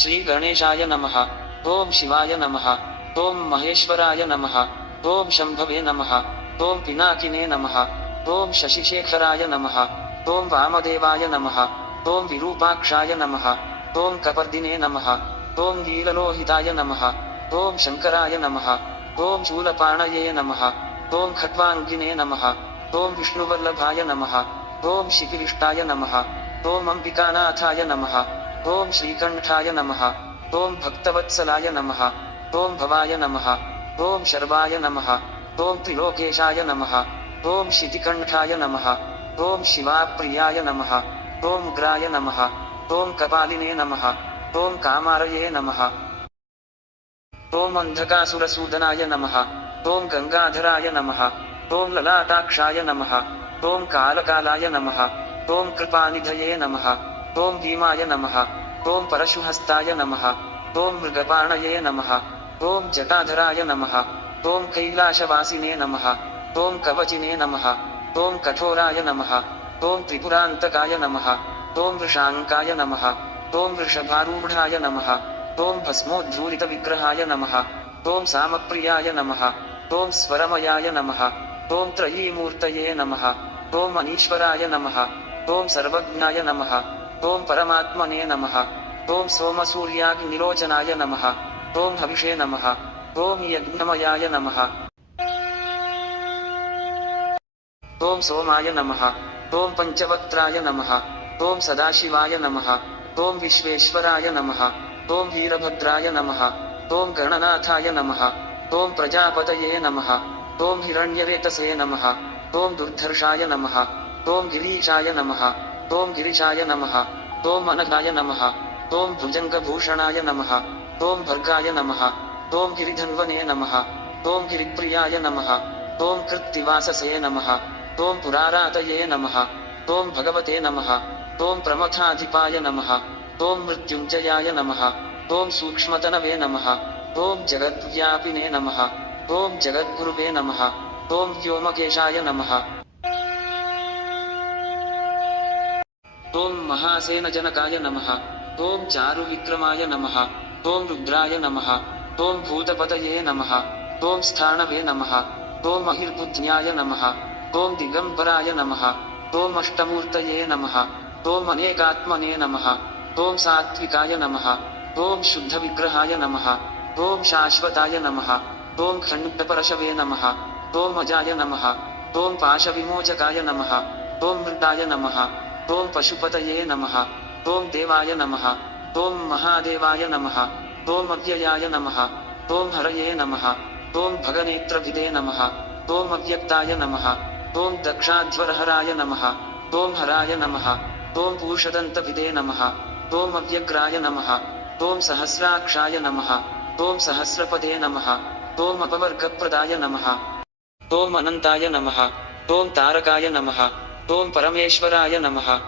श्री गणेशाय नमः। ओम शिवाय नमः। ओम महेश्वराय नमः। ओम शंभवे नमः। ओम पिनाकिने नमः। ओम शशिशेखराय नमः। ओम वामदेवाय नमः। ओम विरूपाक्षाय नमः। ओम कपर्दिने नमः। ओम नीललोहिताय नमः। ओम शंकराय नमः। ओम शूलपाणये नमः। ओम खट्वांगिने नमः। ओम विष्णुवल्लभाय नमः। ओम शिखिरिष्टाय नमः। ओम अंबिकानाथाय नमः। ओम श्रीकंठाय नमः। ओम भक्तवत्सलाय नमः। ओम भवाय नमः। ओम शर्वाय नमः। ओम त्रिलोकेशाय नमः। ओम शितिकंठाय नमः। ओम शिवाप्रियाय नमः। ओम उग्राय नमः। ओम कपालिने नमः। ओम कामारये नमः। ओम अंधकासुरसूदनाय नमः। ओम गंगाधराय नमः। ओम ललाटाक्षाय नमः। ओम कालकालाय नमः। ओम कृपानिधये नमः। ओम भीमाय नमः। ओम परशुहस्ताय नमः। ओम मृगपाणये नमः। ओम जटाधराय नमः। ओम कैलाशवासिने नमः। ओम कवचिने नमः। ओम कठोराय नमः। ओम त्रिपुरान्तकाय नमः। ओम वृषांकाय नमः। ओम वृषभारूढाय नमः। ओम भस्मोद्धूलितविग्रहाय नमः। ओम सामप्रियाय नमः। ओम स्वरमयाय नमः। ओम त्रयीमूर्तये नमः। ओम अनीश्वराय नमः। ओम सर्वज्ञाय नमः। ओम परमात्मने नमः। ओम सोमसूर्याग्निलोचनाय नमः। ओम हविषे नमः। ओम यज्ञमयाय नमः। ओम सोमाय नमः। ओम पंचवक्त्राय नमः। ओम सदाशिवाय नमः। ओम विश्वेश्वराय नमः। ओम वीरभद्राय नमः। ओम गणनाथाय नमः। ओम प्रजापतये नमः। ओम हिरण्यरेतसे नमः। ओम दुर्धर्षाय नमः। ओम गिरीशाय नमः। ओम गिरिशाय नमः। ओम अनघाय नमः। ओम भुजंगभूषणाय नमः। ओम भर्गाय नमः। ओम गिरिधन्वने नमः। ओम गिरिप्रियाय नमः। ओम कृत्तिवाससे नमः। ओम पुरारातये नमः। ओम भगवते नमः। ओम प्रमथाधिपाय नमः। ओम मृत्युंजयाय नमः। ओम सूक्ष्मतनवे नमः। ओम जगद्व्यापिने नमः। ओम जगद्गुरुवे नमः। ओम व्योमकेशाय नमः। ओम महासेनजनकाय नमः। ओम चारुविक्रमाय नमः। ओम रुद्राय नमः। ओम भूतपतये नमः। ओम स्थाणवे नमः। ओम अहिर्बुद्ध्याय नमः। ओम दिगंबराय नमः। ओम अष्टमूर्तये नमः। ओम अनेकात्मने नमः। ओम सात्विकाय नमः। ओम शुद्धविग्रहाय नमः। ओम शाश्वताय नमः। ओम खण्डपरशवे नमः। ओम अजाय नमः। ओम पाशविमोचकाय नमः। ओम मृताय नमः। ओम पशुपतये नमः। ओम देवाय नमः। ओम महादेवाय नमः। ओम अव्ययाय नमः। ओम हरये नमः। ओम भगनेत्रभिदे नमः। ओम अव्यक्ताय नमः। ओम दक्षाध्वरहराय नमः। ओम हराय नमः। ओम पूषदन्तभिदे नमः। ओम अव्यग्राय नमः। ओम सहस्राक्षाय नमः। ओम सहस्रपदे नमः। ओम अपवर्गप्रदाय नमः। ओम अनंताय नमः। ओम तारकाय नमः। ओम परमेश्वराय नमः।